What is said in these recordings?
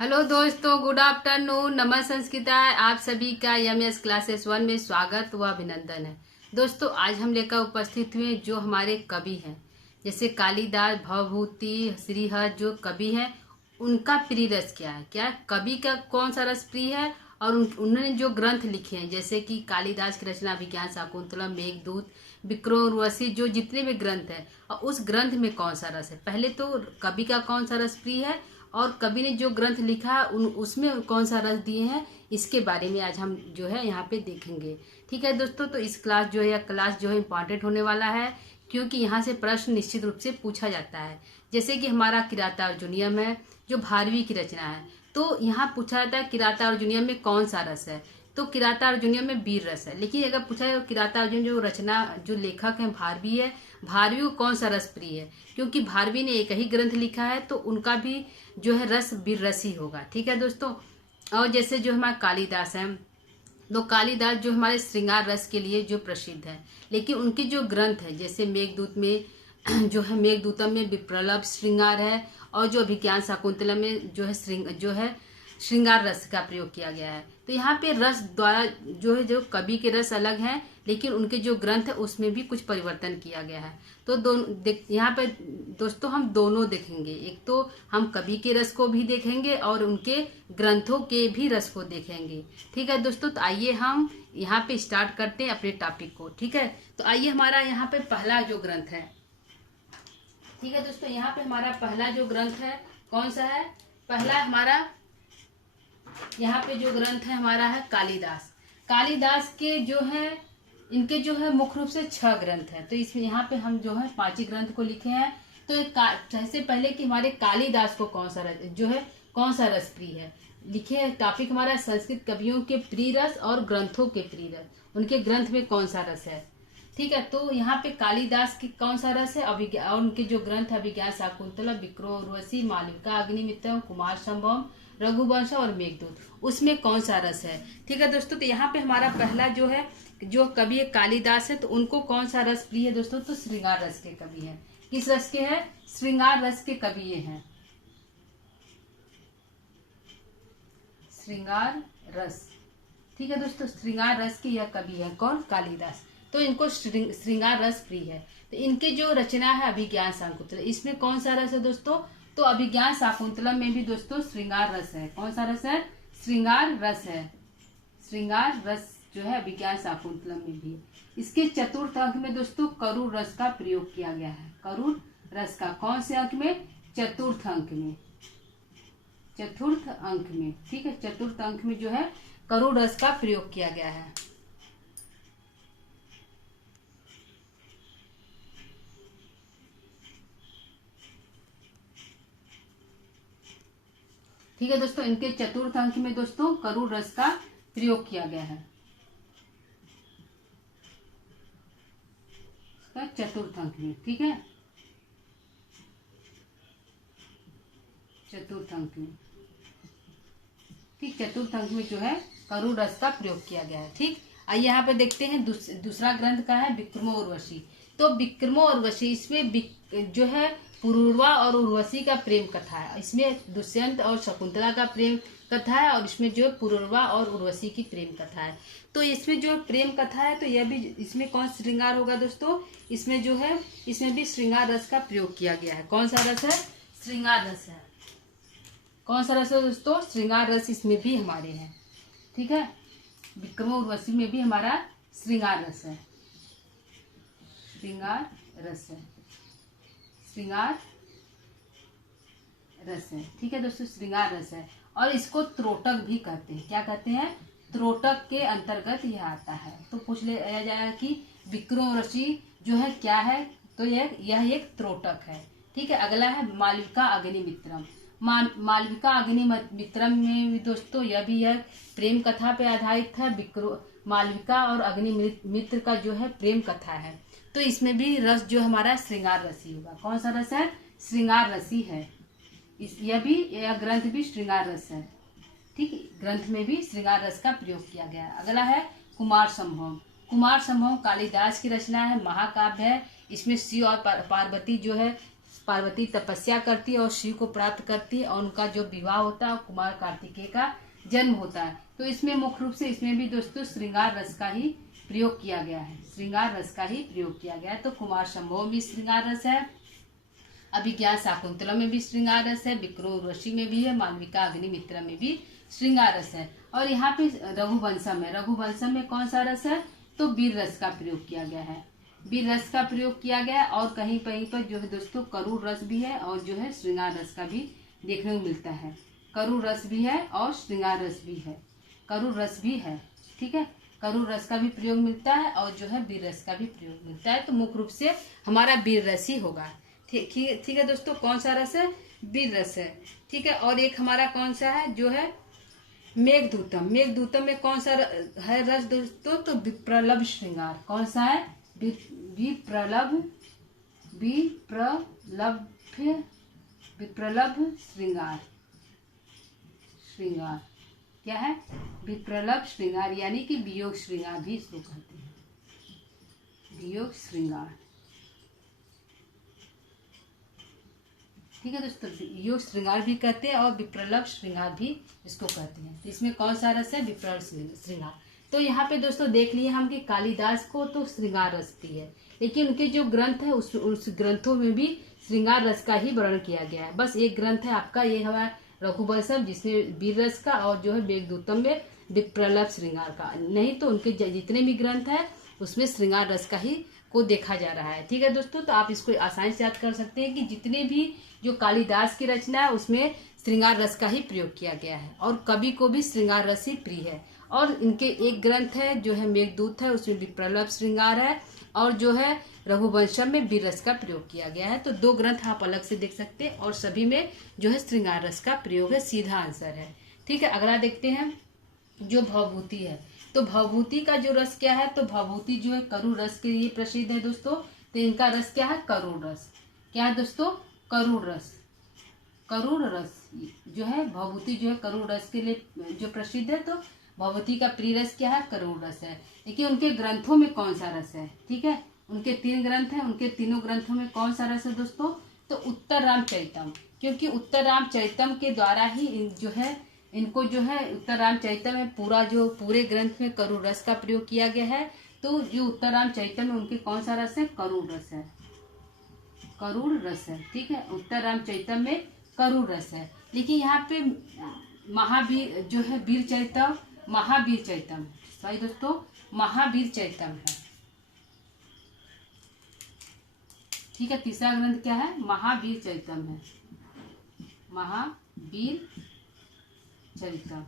Hello दोस्तों, good afternoon. नमः संस्कृता है। आप सभी का एमएस क्लासेस 1 में स्वागत व अभिनंदन है। दोस्तों, आज हम लेकर उपस्थित हुए जो हमारे कवि हैं, जैसे कालिदास, भवभूति, श्रीहर्ष जो कवि हैं, उनका प्रिय रस क्या है, क्या कवि का कौन सा रस प्रिय है, और उन्होंने जो ग्रंथ लिखे हैं, जैसे कि कालिदास की रचना अभिज्ञान शाकुंतलम, मेघदूत, विक्रम उर्वशी, जो जितने भी ग्रंथ हैं, और उस ग्रंथ में कौन सा रस है। पहले तो कवि का कौन सा रस प्रिय है और कवि ने जो ग्रंथ लिखा उसमें कौन सा रस दिए हैं, इसके बारे में आज हम जो है यहाँ पे देखेंगे। ठीक है दोस्तों, तो इस क्लास जो है इम्पॉर्टेंट होने वाला है, क्योंकि यहाँ से प्रश्न निश्चित रूप से पूछा जाता है। जैसे कि हमारा किराता अर्जुनियम है जो भारवी की रचना है, तो यहाँ पूछा जाता है किराता अर्जुनियम में कौन सा रस है, तो किराता अर्जुनियम में वीर रस है। लेकिन अगर पूछा जाए किराता अर्जुन जो रचना जो लेखक है भारवी है, भारवी को कौन सा रस प्रिय है, क्योंकि भारवी ने एक ही ग्रंथ लिखा है, तो उनका भी जो है रस वीर रस ही होगा। ठीक है दोस्तों, और जैसे जो हमारा कालिदास है, तो कालिदास जो हमारे श्रृंगार रस के लिए जो प्रसिद्ध है, लेकिन उनके जो ग्रंथ है, जैसे मेघदूत में जो है मेघदूतम में विप्रलभ श्रृंगार है, और जो अभिज्ञान शाकुंतलम में जो है श्रृंगार रस का प्रयोग किया गया है। तो यहाँ पे रस द्वारा जो कवि के रस अलग हैं, लेकिन उनके जो ग्रंथ है उसमें भी कुछ परिवर्तन किया गया है। तो दोनों यहाँ पे दोस्तों हम दोनों देखेंगे, एक तो हम कवि के रस को भी देखेंगे और उनके ग्रंथों के भी रस को देखेंगे। ठीक है दोस्तों, तो आइए हम यहाँ पे स्टार्ट करते हैं अपने टॉपिक को। ठीक है, तो आइए हमारा यहाँ पे पहला जो ग्रंथ है, ठीक है दोस्तों, यहाँ पे हमारा पहला जो ग्रंथ है कौन सा है, पहला हमारा यहाँ पे जो ग्रंथ है हमारा है कालिदास। कालिदास के जो है इनके जो है मुख्य रूप से 6 ग्रंथ है, तो इसमें यहाँ पे हम जो है 5 ही ग्रंथ को लिखे हैं। तो सबसे पहले कि हमारे कालिदास को कौन सा रस प्रिय है, लिखे टॉपिक हमारा संस्कृत कवियों के प्रिय रस और ग्रंथों के प्रिय रस, उनके ग्रंथ में कौन सा रस है। ठीक है, तो यहाँ पे कालिदास की कौन सा रस है, और उनके जो ग्रंथ है अभिज्ञान शाकुंतलम, विक्रम उर्वशी, मालविका अग्निमित्रम, कुमार संभवम, रघुवंश और मेघदूत, उसमें कौन सा रस है। ठीक है दोस्तों, तो यहाँ पे हमारा पहला जो है जो कवि कालिदास है, तो उनको कौन सा रस प्रिय है दोस्तों, तो श्रृंगार रस के कवि है। किस रस के है, श्रृंगार रस के कवि ये हैं, श्रृंगार रस। ठीक है दोस्तों, श्रृंगार रस के यह कवि है कौन, कालिदास, तो इनको श्रृंगार रस प्रिय है। तो इनके जो रचना है अभिज्ञान शाकुंतलम, इसमें कौन सा रस है दोस्तों, तो अभिज्ञान शाकुंतलम में भी दोस्तों श्रृंगार रस है। कौन सा रस है, श्रृंगार रस है। श्रृंगार रस जो है अभिज्ञान शाकुंतलम में भी। इसके चतुर्थ अंक में दोस्तों करुण रस का प्रयोग किया गया है। करुण रस का कौन से अंक में, चतुर्थ अंक में, चतुर्थ अंक में। ठीक है, चतुर्थ अंक में जो है करुण रस का प्रयोग किया गया है। ठीक है दोस्तों, इनके चतुर्थ अंक में दोस्तों करुण रस का प्रयोग किया गया है, चतुर्थ अंक में। ठीक है, चतुर्थ अंक में, ठीक, चतुर्थ अंक में जो है करुण रस का प्रयोग किया गया है। ठीक, आइए यहाँ पे देखते हैं दूसरा ग्रंथ का है विक्रमो उर्वशी। तो विक्रमो उर्वशी, इसमें जो है पुरूरवा और उर्वशी का प्रेम कथा है। इसमें दुष्यंत और शकुंतला का प्रेम कथा है, और इसमें जो पुरूरवा और उर्वशी की प्रेम कथा है। तो इसमें जो प्रेम कथा है, तो यह भी इसमें कौन श्रृंगार होगा दोस्तों, इसमें जो है इसमें भी श्रृंगार रस का प्रयोग किया गया है। कौन सा रस है, श्रृंगार रस है। कौन सा रस है दोस्तों, श्रृंगार रस इसमें भी हमारे हैं। ठीक है, विक्रम उर्वशी में भी हमारा श्रृंगार रस है, श्रृंगार रस है, श्रृंगार रस है। ठीक है दोस्तों, श्रृंगार रस है, और इसको त्रोटक भी कहते हैं। क्या कहते हैं, त्रोटक के अंतर्गत यह आता है। तो पूछ लिया जाएगा कि विक्रम उर्वशी जो है क्या है, तो यह एक त्रोटक है। ठीक है, अगला है मालविका अग्निमित्रम। मालविका अग्निमित्रम में भी दोस्तों यह भी है प्रेम कथा पे आधारित है। मालविका और अग्निमित्र का जो है प्रेम कथा है, तो इसमें भी रस जो हमारा श्रृंगार रसी होगा। कौन सा रस है, श्रृंगार रसी है। यह ग्रंथ भी श्रृंगार रस है। ठीक, ग्रंथ में भी श्रृंगार रस का प्रयोग किया गया है। अगला है कुमार संभवम। कुमार संभवम कालिदास की रचना है, महाकाव्य है। इसमें शिव और पार्वती जो है पार्वती तपस्या करती है और शिव को प्राप्त करती है और उनका जो विवाह होता है कुमार कार्तिकेय का जन्म होता है। तो इसमें मुख्य रूप से इसमें भी दोस्तों श्रृंगार रस का ही प्रयोग किया गया है, श्रृंगार रस का ही प्रयोग किया गया है। तो कुमार संभव में श्रृंगार रस है, अभिज्ञान शाकुंतलम में भी श्रृंगार रस है, विक्रो ऋषि में भी है, मालविका अग्निमित्र में भी श्रृंगार रस है। और यहाँ पे रघुवंशम में कौन सा रस है? तो वीर रस का प्रयोग किया गया है, वीर रस का प्रयोग किया गया है। और कहीं कहीं पर जो है दोस्तों करूर रस भी है और जो है श्रृंगार रस का भी देखने को मिलता है। करूर रस भी है और श्रृंगार रस भी है, करूर रस भी है, ठीक है। करूर रस का भी प्रयोग मिलता है और जो है वीर रस का भी प्रयोग मिलता है। तो मुख्य रूप से हमारा वीर रस ही होगा, ठीक है दोस्तों। कौन सा रस है? वीर रस है, ठीक है। और एक हमारा कौन सा है जो है मेघदूतम। मेघदूतम में कौन सा है रस दोस्तों? तो विप्रलभ श्रृंगार। कौन सा है? विप्रलभ श्रृंगार। क्या है? विप्रलभ श्रृंगार, यानी कि वियोग श्रृंगार भी इसको कहते हैं, वियोग श्रृंगार, ठीक है दोस्तों। वियोग श्रृंगार भी कहते हैं और विप्रलभ श्रृंगार भी इसको कहते हैं। तो इसमें कौन सा रस है? विप्रलभ श्रृंगार। तो यहाँ पे दोस्तों देख लिए हम कि कालिदास को तो श्रृंगार रस प्रिय है, लेकिन उनके जो ग्रंथ है उस ग्रंथों में भी श्रृंगार रस का ही वर्णन किया गया है। बस एक ग्रंथ है आपका, ये हमारा रघुवंशम, जिसमें वीर रस का और जो है मेघदूतम में विप्रलभ श्रृंगार का। नहीं तो उनके जितने भी ग्रंथ है उसमें श्रृंगार रस का ही को देखा जा रहा है, ठीक है दोस्तों। तो आप इसको आसानी से याद कर सकते हैं कि जितने भी जो कालिदास की रचना है उसमें श्रृंगार रस का ही प्रयोग किया गया है और कवि को भी श्रृंगार रस ही प्रिय है। और इनके एक ग्रंथ है जो है मेघदूत है, उसमें विप्रलभ श्रृंगार है और जो है रघुवंशम में वीर रस का प्रयोग किया गया है। तो दो ग्रंथ आप अलग से देख सकते हैं और सभी में जो है श्रृंगार रस का प्रयोग है, सीधा आंसर है, ठीक है। अगला देखते हैं जो भवभूति है। तो भवभूति का जो रस क्या है? तो भवभूति जो है करूर रस के लिए प्रसिद्ध है दोस्तों। तो इनका रस क्या है? करूर रस। क्या है दोस्तों? करूर रस। करूर रस जो है भवभूति जो है करूर रस के लिए जो प्रसिद्ध है। तो भवभूति का प्रिय रस क्या है? करूर रस है। देखिए उनके ग्रंथों में कौन सा रस है, ठीक है। उनके 3 ग्रंथ हैं, उनके तीनों ग्रंथों में कौन सा रस है दोस्तों? तो उत्तर रामचरितम, क्योंकि उत्तर रामचरितम के द्वारा ही इनको जो है उत्तर रामचरितम में पूरे ग्रंथ में करूर रस का प्रयोग किया गया है। तो जो उत्तर रामचरितम में उनके कौन सा रस है? करूर रस है, करूर रस है, ठीक है। उत्तर रामचरितम में करूर रस है। लेकिन यहाँ पे महावीर जो है वीर चरितम, महावीर चरितम, सही दोस्तों, महावीर चरितम है, ठीक है। तीसरा ग्रंथ क्या है? महावीर चरितम है, महावीर चरितम।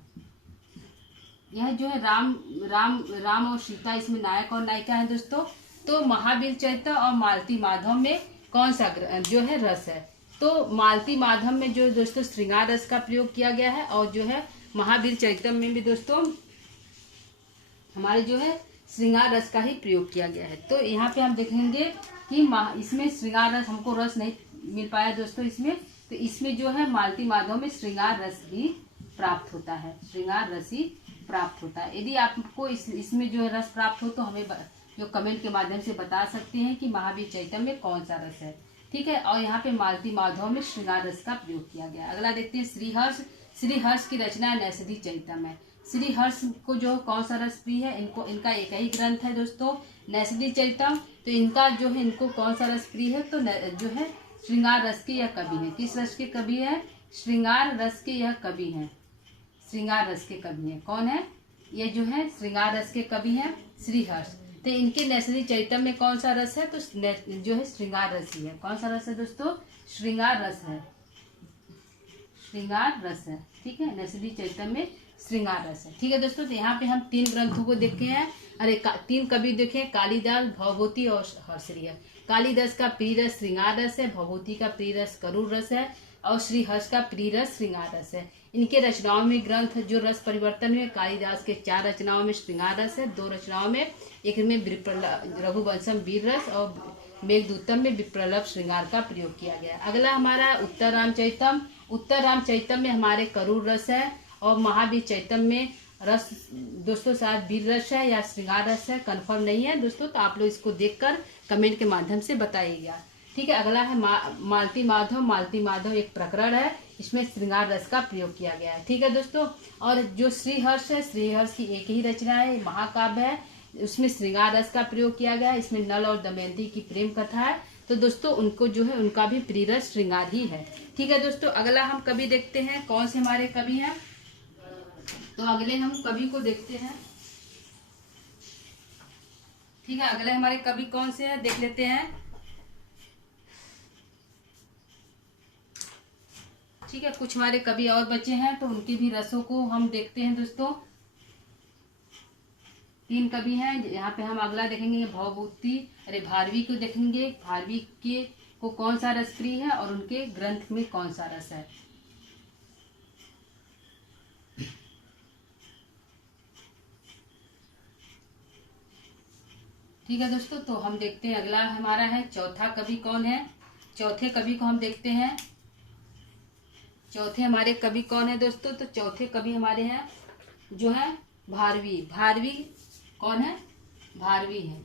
यह जो है राम और सीता, इसमें नायक और नायिका है दोस्तों। तो महावीर चरितम और मालती माधव में कौन सा जो है रस है? तो मालती माधव में जो दोस्तों श्रृंगार रस का प्रयोग किया गया है और जो है महावीर चरितम में भी दोस्तों हमारे जो है श्रृंगार रस का ही प्रयोग किया गया है। तो यहाँ पे हम देखेंगे कि इसमें श्रृंगार रस हमको रस नहीं मिल पाया दोस्तों इसमें। तो इसमें जो है मालती माधव में श्रृंगार रस ही प्राप्त होता है, श्रृंगार रस ही प्राप्त होता है। यदि आपको इसमें जो है रस प्राप्त हो तो हमें जो कमेंट के माध्यम से बता सकते हैं कि महावीर चरितम में कौन सा रस है, ठीक है। और यहाँ पे मालती माधव में श्रृंगार रस का प्रयोग किया गया। अगला देखते हैं श्रीहर्ष। श्रीहर्ष की रचना नैषधि चरितम है। श्रीहर्ष को जो कौन सा रस प्रिय है? इनका एक ही ग्रंथ है दोस्तों, नैषधि चरितम। तो इनका जो है इनको कौन सा रस प्रिय है? तो जो है श्रृंगार रस के यह कवि है। किस रस के कवि है? श्रृंगार रस के यह कवि है, श्रृंगार रस के कवि है। कौन है? ये जो है श्रृंगार रस के कवि है श्रीहर्ष। तो इनके नैषधि चरितम में कौन सा रस है? तो जो है श्रृंगार रस ही है। कौन सा रस है दोस्तों? श्रृंगार रस है, श्रृंगार रस है, ठीक है। नैषधि चरितम में श्रृंगार रस है, ठीक है दोस्तों। तो यहाँ पे हम 3 ग्रंथों को देखे हैं, 3 कवि देखे, कालिदास, भवभूति और हर्षरी है। कालिदास का प्रिय रस श्रृंगार रस है, भवभूति का प्रिय रस करूर रस है और श्रीहर्ष का प्रिय रस श्रृंगार रस है। इनके रचनाओं में ग्रंथ जो रस परिवर्तन हुए, कालिदास के 4 रचनाओं में श्रृंगार रस है, 2 रचनाओं में, एक में रघुवंशम वीर रस और मेघदूतम में विप्रलभ श्रृंगार का प्रयोग किया गया। अगला हमारा उत्तर रामचरितम। उत्तर रामचरितम में हमारे करूर रस है और महावीर चरितम में रस दोस्तों शायद वीर रस है या श्रृंगार रस है, कंफर्म नहीं है दोस्तों। तो आप लोग इसको देखकर कमेंट के माध्यम से बताइएगा, ठीक है। अगला है मालती माधव। मालती माधव एक प्रकरण है, इसमें श्रृंगार रस का प्रयोग किया गया है। ठीक है दोस्तों। और जो श्रीहर्ष है, श्रीहर्ष की एक ही रचना है, महाकाव्य है, उसमें श्रृंगार रस का प्रयोग किया गया है। इसमें नल और दमयंती की प्रेम कथा है, तो दोस्तों उनको जो है उनका भी प्रिय रस श्रृंगार ही है। ठीक है दोस्तों। अगला हम कवि देखते हैं, कौन से हमारे कवि हैं। तो अगले हम कवि को देखते हैं। ठीक है, अगले हमारे कवि कौन से हैं देख लेते हैं। ठीक है, कुछ हमारे कवि और बचे हैं, तो उनके भी रसों को हम देखते हैं दोस्तों। 3 कवि हैं, यहाँ पे हम अगला देखेंगे भवभूति, भारवी को देखेंगे, भारवी के को कौन सा रस प्रिय है और उनके ग्रंथ में कौन सा रस है। ठीक है दोस्तों, तो हम देखते हैं अगला हमारा है चौथा कवि कौन है। चौथे कवि को हम देखते हैं। चौथे हमारे कवि कौन है दोस्तों। तो चौथे कवि हमारे हैं जो है भारवी। भारवी कौन है, भारवी है।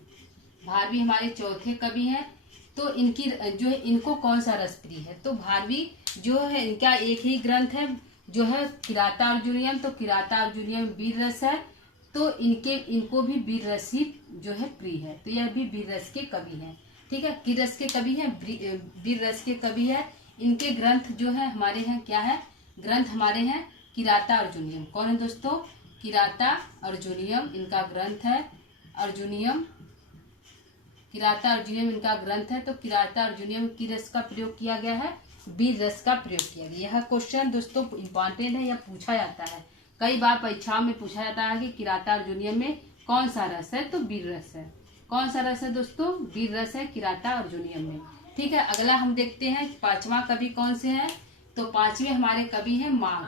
भारवी हमारे चौथे कवि हैं। तो इनकी जो है इनको कौन सा रस प्रिय है। तो भारवी जो है इनका एक ही ग्रंथ है जो है किरातार्जुनीयम। तो किरातार्जुनीयम वीर रस है, तो इनको भी वीर रस ही जो है प्रिय है। तो यह भी वीर रस के कवि हैं। ठीक है, किस रस के कवि हैं, वीर रस के कवि है। इनके ग्रंथ जो है हमारे हैं क्या है, ग्रंथ हमारे हैं किरातार्जुनीयम। कौन है दोस्तों, किरातार्जुनीयम इनका ग्रंथ है। अर्जुनीयम, किरातार्जुनीयम इनका ग्रंथ है। तो किरातार्जुनीयम की रस का प्रयोग किया गया है, वीर रस का प्रयोग किया गया। यह क्वेश्चन दोस्तों इम्पॉर्टेंट है, यह पूछा जाता है कई बार परीक्षाओं में पूछा जाता है कि किरातार्जुनीयम में कौन सा रस है। तो वीर रस है। कौन सा रस है दोस्तों, वीर रस है किरातार्जुनीयम में। ठीक है, अगला हम देखते हैं 5वां कवि कौन से हैं। तो 5वें हमारे कवि हैं माघ।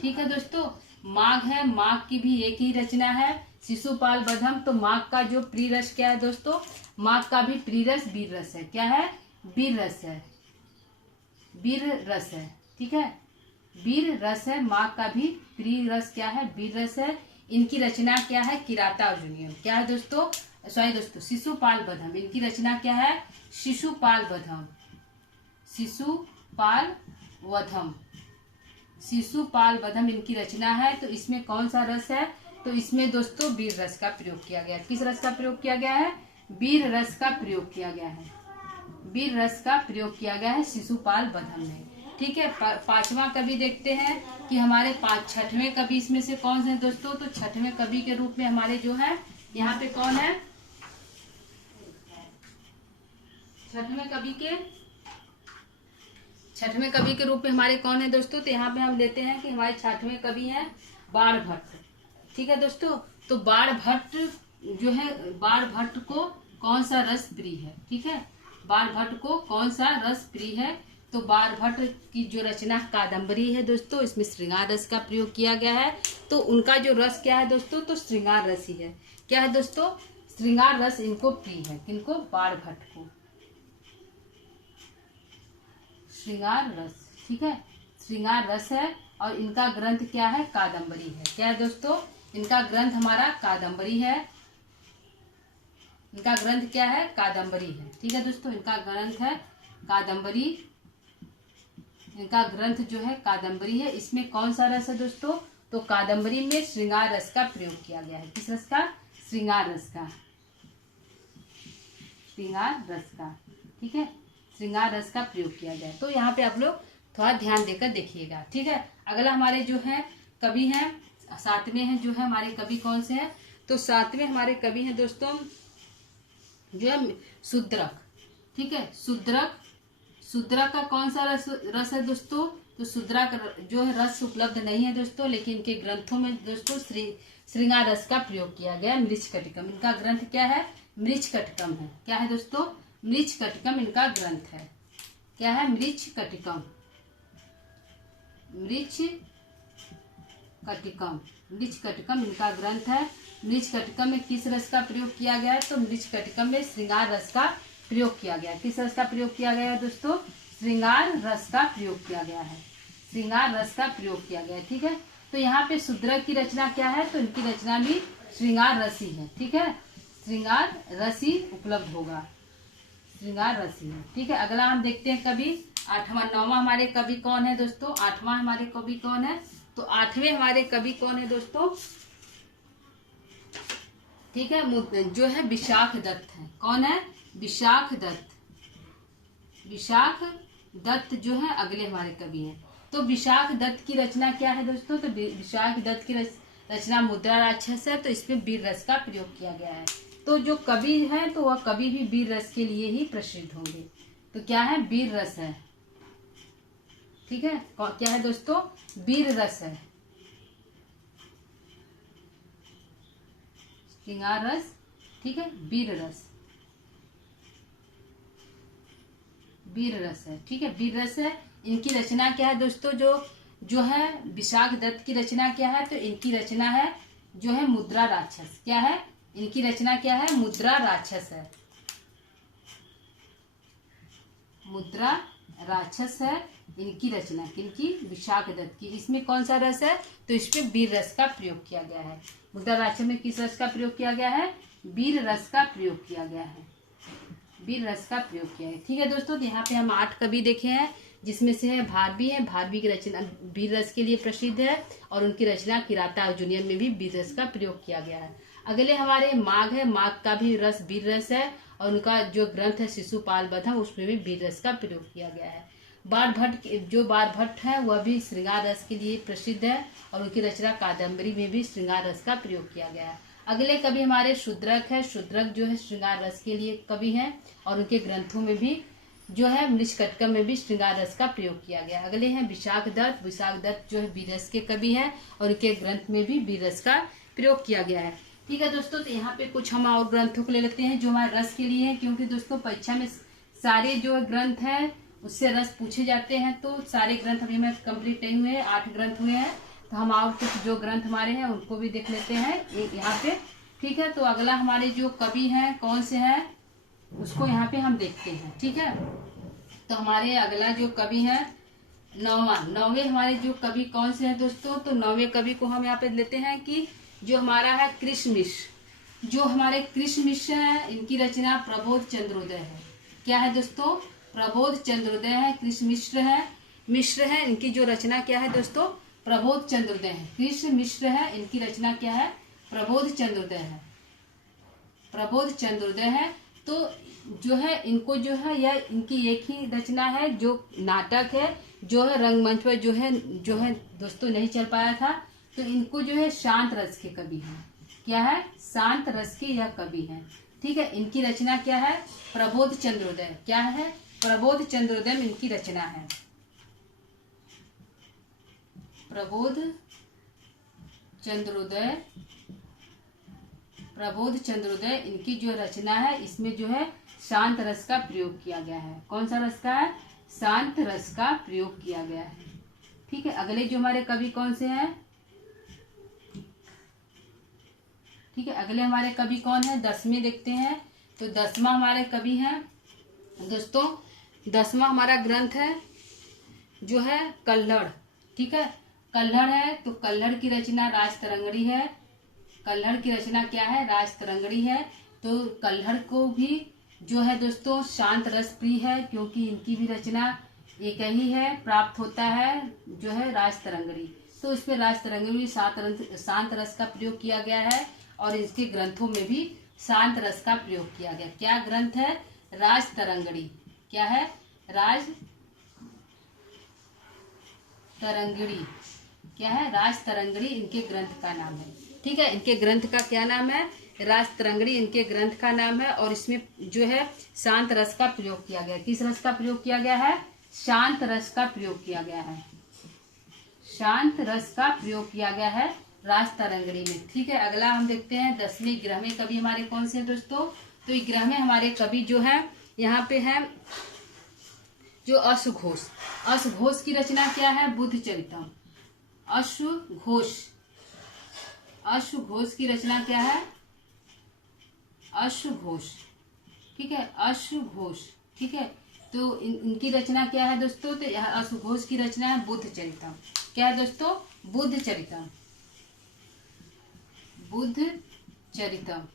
ठीक है दोस्तों, माघ है। माघ की भी एक ही रचना है, शिशुपाल बधम। तो माघ का जो प्रिय रस क्या है दोस्तों, माघ का भी प्रिय रस वीर रस है। क्या है, वीर रस है, वीर रस है। ठीक है, वीर रस है। माघ का भी प्रिय रस क्या है, वीर रस है। इनकी रचना क्या है, किरातार्जुनीयम। क्या है दोस्तों, सॉरी दोस्तों, शिशुपाल बधम। इनकी रचना क्या है, शिशुपाल बधम। शिशुपाल वधम, शिशुपाल बधम इनकी रचना है। तो इसमें कौन सा रस है, तो इसमें दोस्तों वीर रस का प्रयोग किया गया है। किस रस का प्रयोग किया गया है, वीर रस का प्रयोग किया गया है। वीर रस का प्रयोग किया गया है शिशुपाल बधम में। ठीक है, 5वां कवि देखते हैं कि हमारे 6वें कवि इसमें से कौन से दोस्तों। तो 6वें कवि के रूप में हमारे जो है यहाँ पे कौन है, 6वें कवि के रूप में हमारे कौन है दोस्तों। तो यहाँ पे हम लेते हैं कि हमारे 6वें कवि हैं बाणभट्ट। ठीक है दोस्तों, तो बाणभट्ट जो है, बाणभट्ट को कौन सा रस प्रिय है। ठीक है, बाणभट्ट को कौन सा रस प्रिय है। तो बाणभट्ट की जो रचना कादम्बरी है दोस्तों, इसमें श्रृंगार रस का प्रयोग किया गया है। तो उनका जो रस क्या है दोस्तों, तो श्रृंगार रस ही है। क्या है दोस्तों, श्रृंगार रस इनको प्रिय है। किनको, बाणभट्ट को श्रृंगार रस। ठीक है, श्रृंगार रस है। और इनका ग्रंथ क्या है, कादम्बरी है। क्या है दोस्तों, इनका ग्रंथ हमारा कादम्बरी है। इनका ग्रंथ क्या है, कादम्बरी है। ठीक है दोस्तों, इनका ग्रंथ है कादम्बरी। इनका ग्रंथ जो है कादम्बरी है। इसमें कौन सा रस है दोस्तों, तो कादम्बरी में श्रृंगार रस का प्रयोग किया गया है। किस रस का, श्रृंगार रस का, श्रृंगार रस का। ठीक है, श्रृंगार रस का प्रयोग किया गया है। तो यहाँ पे आप लोग थोड़ा ध्यान देकर देखिएगा। ठीक है, अगला हमारे जो है कवि हैं 7वें हैं जो है हमारे कवि कौन से हैं। तो 7वें हमारे कवि हैं दोस्तों जो है शूद्रक। ठीक है, शूद्रक। शूद्रक का कौन सा रस है दोस्तों। तो शूद्रक जो है रस उपलब्ध नहीं है दोस्तों, लेकिन इनके ग्रंथों में दोस्तों श्रृंगार रस का प्रयोग किया गया है। मृच्छकटिकम इनका ग्रंथ क्या है, मृच्छकटिकम है। क्या है दोस्तों, मृच्छकटिकम इनका ग्रंथ है। क्या है, मृच्छकटिकम, मृच्छकटिकम, मृच्छकटिकम इनका ग्रंथ है। मृच्छकटिकम में किस रस का प्रयोग किया गया है, तो मृच्छकटिकम में श्रृंगार रस का प्रयोग किया गया है। किस रस का प्रयोग किया गया है दोस्तों, श्रृंगार रस का प्रयोग किया गया है। श्रृंगार रस का प्रयोग किया गया है। ठीक है, तो यहाँ पे शूद्रक की रचना क्या है, तो इनकी रचना भी श्रृंगार रस ही है। ठीक है, श्रृंगार रस ही उपलब्ध होगा। श्रृंगार रस ही है। ठीक है, अगला हम देखते हैं कवि आठवां। नौवां हमारे कवि कौन है दोस्तों? आठवां हमारे कवि कौन है? तो आठवें हमारे कवि कौन है दोस्तों? ठीक है, जो है विशाख दत्त है। कौन है? विशाख दत्त। विशाख दत्त जो है अगले हमारे कवि हैं। तो विशाख दत्त की रचना क्या है दोस्तों? तो विशाख दत्त की रचना मुद्रा राक्षस है। तो इसमें वीर रस का प्रयोग किया गया है। तो जो कवि है तो वह कवि भी वीर रस के लिए ही प्रसिद्ध होंगे। तो क्या है? वीर रस है। ठीक है, क्या है दोस्तों? वीर रस है। श्रृंगार रस, ठीक है, वीर रस, वीर रस है। ठीक है, वीर रस है। इनकी रचना क्या है दोस्तों? जो है विशाख दत्त की रचना क्या है? तो इनकी रचना है जो है मुद्रा राक्षस। क्या है? इनकी रचना क्या है? मुद्रा राक्षस है। मुद्रा राक्षस है इनकी रचना। किनकी? विशाख दत्त की। इसमें कौन सा रस है? तो इसमें वीर रस का प्रयोग किया गया है। मुद्रा राक्षस में किस रस का प्रयोग किया गया है? वीर रस का प्रयोग किया गया है। वीर रस का प्रयोग किया है। ठीक है दोस्तों, तो यहाँ पे हम 8 कवि देखे हैं, जिसमें से है भारवी है। भारवी की रचना वीर रस के लिए प्रसिद्ध है और उनकी रचना किराता अर्जुनियन में भी वीर रस का प्रयोग किया गया है। अगले हमारे माघ है। माघ का भी रस वीर रस है और उनका जो ग्रंथ है शिशुपाल वध उसमें भी वीर रस का प्रयोग किया गया है। बाण भट्ट, जो बाण भट्ट है वह भी श्रृंगार रस के लिए प्रसिद्ध है और उनकी रचना कादम्बरी में भी श्रृंगार रस का प्रयोग किया गया है। अगले कवि हमारे शूद्रक है। शूद्रक जो है श्रृंगार रस के लिए कवि हैं और उनके ग्रंथों में भी जो है मृच्छकटकम में भी श्रृंगार रस का प्रयोग किया गया। अगले हैं विशाख दत्त। विशाख दत्त जो है वीर रस के कवि हैं और उनके ग्रंथ में भी वीर रस का प्रयोग किया गया है। ठीक है दोस्तों, तो यहाँ पे कुछ हम और ग्रंथों को ले लेते हैं जो हमारे रस के लिए हैं, क्योंकि दोस्तों परीक्षा में सारे जो ग्रंथ हैं उससे रस पूछे जाते हैं। तो सारे ग्रंथ अभी हमें कंप्लीट नहीं हुए हैं, 8 ग्रंथ हुए हैं। तो हम और कुछ जो ग्रंथ हमारे हैं उनको भी देख लेते हैं यहाँ पे। ठीक है, तो अगला हमारे जो कवि हैं कौन से हैं उसको यहाँ पे हम देखते हैं। ठीक है, तो हमारे अगला जो कवि है नौवे हमारे जो कवि कौन से हैं दोस्तों? तो 9वें कवि को हम यहाँ पे लेते हैं कि जो हमारा है कृष्ण मिश्र। जो हमारे कृष्ण मिश्र है इनकी रचना प्रबोध चंद्रोदय है। क्या है दोस्तों? प्रबोध चंद्रोदय है। कृष्ण मिश्र है इनकी जो रचना क्या है दोस्तों? प्रबोध चंद्रोदय है। कृष्ण मिश्र है इनकी रचना क्या है? प्रबोध चंद्रोदय है। प्रबोध चंद्रोदय है। तो जो है इनको जो है यह इनकी एक ही रचना है जो नाटक है, जो है रंगमंच पर जो है दोस्तों नहीं चल पाया था। तो इनको जो है शांत रस के कवि हैं। क्या है? शांत रस के यह कवि हैं। ठीक है, इनकी रचना क्या है? प्रबोध चंद्रोदय। क्या है? प्रबोध चंद्रोदय में इनकी रचना है। प्रबोध चंद्रोदय। प्रबोध चंद्रोदय इनकी जो रचना है इसमें जो है शांत रस का प्रयोग किया गया है। कौन सा रस का है? शांत रस का प्रयोग किया गया है। ठीक है, अगले जो हमारे कवि कौन से हैं? ठीक है, अगले हमारे कवि कौन है? 10वें देखते हैं। तो 10वां हमारे कवि हैं दोस्तों। 10वां हमारा ग्रंथ है जो है कल्हड़। ठीक है, कल्हड़ है। तो कल्हड़ की रचना राजतरंगिणी है। कल्हड़ की रचना क्या है? राजतरंगिणी है। तो कल्हड़ को भी जो है दोस्तों शांत रस प्रिय है, क्योंकि इनकी भी रचना एक ही है, प्राप्त होता है जो है राजतरंगिणी। तो इसमें राजतरंगिणी शांत रस का प्रयोग किया गया है और इसके ग्रंथों में भी शांत रस का प्रयोग किया गया। क्या ग्रंथ है? राजतरंगिणी। क्या है? राजतरंगिणी। क्या है? राजतरंगिणी इनके ग्रंथ का नाम है। ठीक है, इनके ग्रंथ का क्या नाम है? राजतरंगिणी इनके ग्रंथ का नाम है और इसमें जो है शांत रस का प्रयोग किया गया। किस रस का प्रयोग किया गया है? शांत रस का प्रयोग किया गया है। शांत रस का प्रयोग किया गया है राजतरंगिणी में। ठीक है, अगला हम देखते हैं 10वें 11वें कवि हमारे कौन से हैं दोस्तों? तो 11वें हमारे कवि जो है यहाँ पे है जो अश्वघोष। अश्वघोष की रचना क्या है? बुद्ध चरितम। अश्वघोष की रचना क्या है? अश्वघोष। ठीक है, अश्वघोष। ठीक है, तो इनकी रचना क्या है दोस्तों? तो अश्वघोष की रचना है बुद्ध चरितम। क्या है दोस्तों? बुद्ध चरितम। बुद्ध चरितम।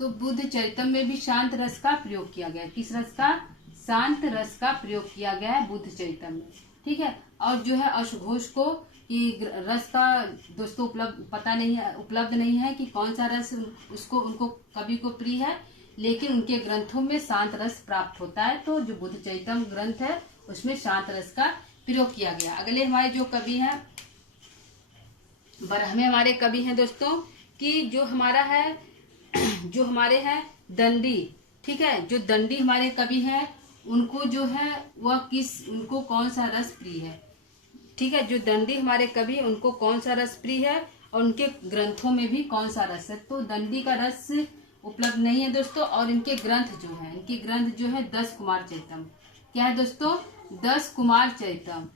तो बुद्ध चरितम में भी शांत रस का प्रयोग किया गया है। किस रस का? शांत रस का प्रयोग किया गया है बुद्ध चरितम में। ठीक है। और जो है अश्वघोष को कि रस का दोस्तों उपलब्ध नहीं है कि कौन सा रस उनको कवि को प्रिय है, लेकिन उनके ग्रंथों में शांत रस प्राप्त होता है। तो जो बुद्ध चरितम ग्रंथ है उसमें शांत रस का प्रयोग किया गया। अगले हमारे जो कवि हैं, ब्रह्मे हमारे कवि हैं दोस्तों, कि जो हमारे हैं दंडी। ठीक है। जो दंडी हमारे कवि हैं उनको जो है उनको कौन सा रस प्रिय है? ठीक है। जो दंडी हमारे कवि उनको कौन सा रस प्रिय है और उनके ग्रंथों में भी कौन सा रस है? तो दंडी का रस उपलब्ध नहीं है दोस्तों। और इनके ग्रंथ जो है 10 कुमार चरितम। क्या है दोस्तों? 10 कुमार चरितम।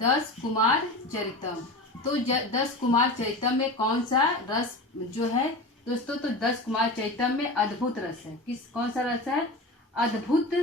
10 कुमार चरितम। तो 10 कुमार चरितम में कौन सा रस जो है दोस्तों? तो 10 कुमार चरितम में अद्भुत रस है। कौन सा रस है? अद्भुत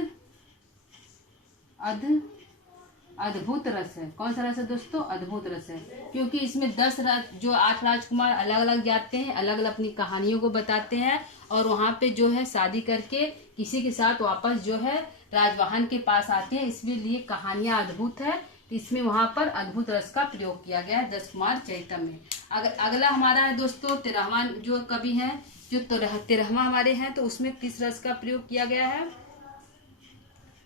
रस है। कौन सा रस है दोस्तों? अद्भुत रस है। क्योंकि इसमें 8 राजकुमार अलग अलग जाते हैं, अलग अलग अपनी कहानियों को बताते हैं, और वहां पे जो है शादी करके किसी के साथ वापस जो है राजवाहन के पास आते हैं, इसलिए कहानियां अद्भुत है। इसमें वहां पर अद्भुत रस का प्रयोग किया गया है 10 कुमार चरितम में। अगला हमारा है दोस्तों 13वां जो कवि है, जो 13वां हमारे हैं, तो उसमें किस रस का प्रयोग किया गया है?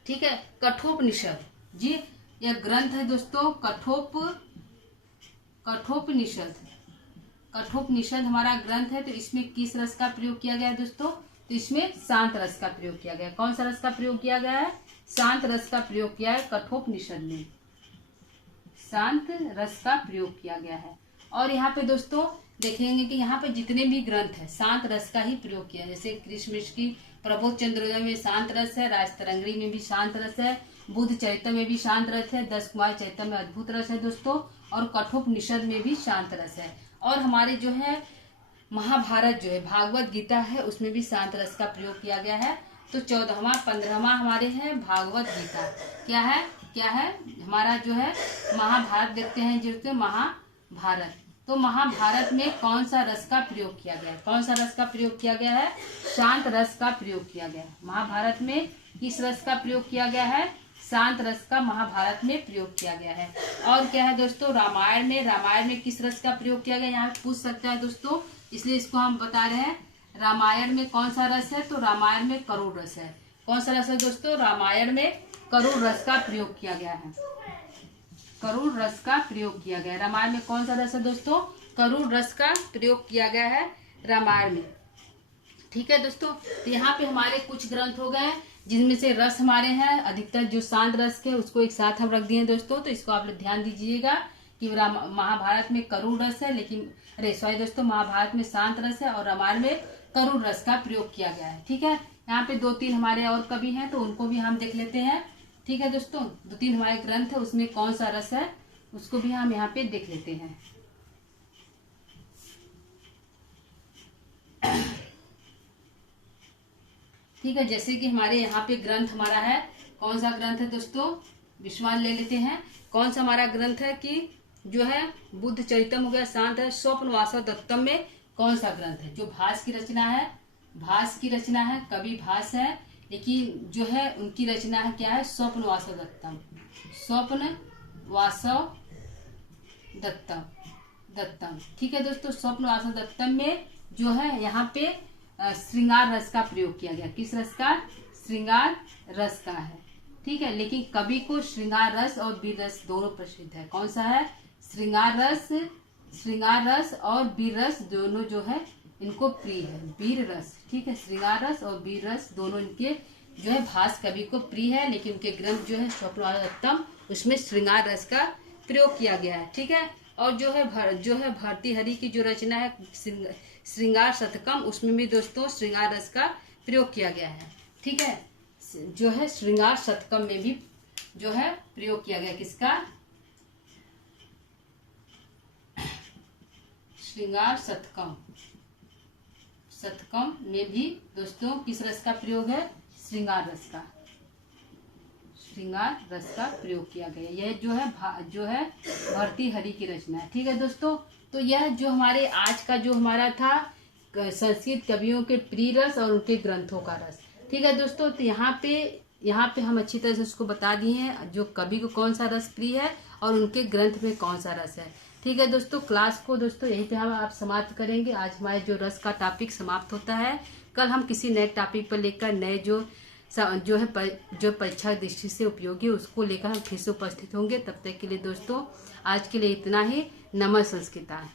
ठीक है। कठोपनिषद। जी, यह ग्रंथ है दोस्तों कठोपनिषद हमारा ग्रंथ है। तो इसमें किस रस का प्रयोग किया गया है दोस्तों? तो इसमें शांत रस का प्रयोग किया गया है। कौन सा रस का प्रयोग किया गया है? शांत रस का प्रयोग किया है कठोपनिषद में। शांत रस का प्रयोग किया गया है। और यहाँ पे दोस्तों देखेंगे कि यहाँ पे जितने भी ग्रंथ है शांत रस का ही प्रयोग किया है। जैसे कृष्ण मिश्र की प्रबोध चंद्रोदय में शांत रस है, राजतरंगिणी में भी शांत रस है, बुद्ध चरितम में भी शांत रस है, 10 कुमार चरितम में अद्भुत रस है दोस्तों, और कठोपनिषद में भी शांत रस है। और हमारे जो है महाभारत जो है भागवत गीता है उसमें भी शांत रस का प्रयोग किया गया है। तो 14वां 15वां हमारे हैं भागवत गीता। क्या है हमारा जो है महाभारत देखते हैं, जो महाभारत। तो महाभारत में कौन सा रस का प्रयोग किया गया है? कौन सा रस का प्रयोग किया गया है? शांत रस का प्रयोग किया गया है। महाभारत में किस रस का प्रयोग किया गया है? शांत रस का महाभारत में प्रयोग किया गया है। और क्या है दोस्तों रामायण में किस रस का प्रयोग किया गया? यहाँ पूछ सकता है दोस्तों, इसलिए इसको हम बता रहे हैं। रामायण में कौन सा रस है? तो रामायण में करुण रस है। कौन सा रस है दोस्तों? रामायण में करुण रस का प्रयोग किया गया है। करुण रस का प्रयोग किया गया है। रामायण में कौन सा रस है दोस्तों? करुण रस का प्रयोग किया गया है रामायण में। ठीक है दोस्तों। तो यहाँ पे हमारे कुछ ग्रंथ हो गए जिनमें से रस हमारे हैं अधिकतर जो शांत रस के, उसको एक साथ हम रख दिए दोस्तों। तो इसको आप लोग ध्यान दीजिएगा कि महाभारत में करुण रस है, दोस्तों महाभारत में शांत रस है और रामायण में करुण रस का प्रयोग किया गया है। ठीक है। यहाँ पे 2-3 हमारे और कवि हैं तो उनको भी हम देख लेते हैं। ठीक है दोस्तों, 2-3 हमारे ग्रंथ है उसमें कौन सा रस है उसको भी हम यहाँ पे देख लेते हैं। ठीक है। जैसे कि हमारे यहाँ पे ग्रंथ हमारा है, कौन सा ग्रंथ है दोस्तों? विश्वास ले लेते हैं। कौन सा हमारा ग्रंथ है कि जो है बुद्ध चरितम हो गया, शांत है। स्वप्नवास दत्तम में कौन सा ग्रंथ है? जो भास की रचना है, कवि भास है, लेकिन जो है उनकी रचना है क्या है? स्वप्नवास दत्तम। ठीक है दोस्तों। स्वप्नवास दत्तम में जो है यहाँ पे श्रृंगार रस का प्रयोग किया गया। किस रस का? श्रृंगार रस का है। ठीक है। लेकिन कवि को श्रृंगार रस और वीर रस दोनों प्रसिद्ध है। कौन सा है? श्रृंगार रस और वीर रस दोनों जो है इनको प्रिय है। वीर रस। ठीक है। श्रृंगार रस और वीर रस दोनों इनके जो है भास कवि को प्रिय है, लेकिन उनके ग्रंथ जो है स्वप्नवास दत्तम उसमें श्रृंगार रस का प्रयोग किया गया है। ठीक है। और जो है भर्तृहरि की जो रचना है श्रृंगार शतकम, उसमें भी दोस्तों श्रृंगार रस का प्रयोग किया गया है। ठीक है। जो है श्रृंगार शतकम में भी जो है प्रयोग किया गया किसका? श्रृंगार शतकम में भी दोस्तों किस रस का प्रयोग है? श्रृंगार रस का प्रयोग किया गया। यह जो है भर्तृहरि की रचना है। ठीक है दोस्तों। तो यह जो हमारे आज का जो हमारा था संस्कृत कवियों के प्रिय रस और उनके ग्रंथों का रस। ठीक है दोस्तों, तो यहाँ पे हम अच्छी तरह से उसको बता दिए हैं जो कवि को कौन सा रस प्रिय है और उनके ग्रंथ में कौन सा रस है। ठीक है दोस्तों, क्लास को दोस्तों यहीं पे हम आप समाप्त करेंगे। आज हमारे जो रस का टॉपिक समाप्त होता है। कल हम किसी नए टॉपिक पर लेकर नए जो परीक्षा दृष्टि से उपयोगी है उसको लेकर हम फिर से उपस्थित होंगे। तब तक के लिए दोस्तों आज के लिए इतना ही। नमः संस्कृताय।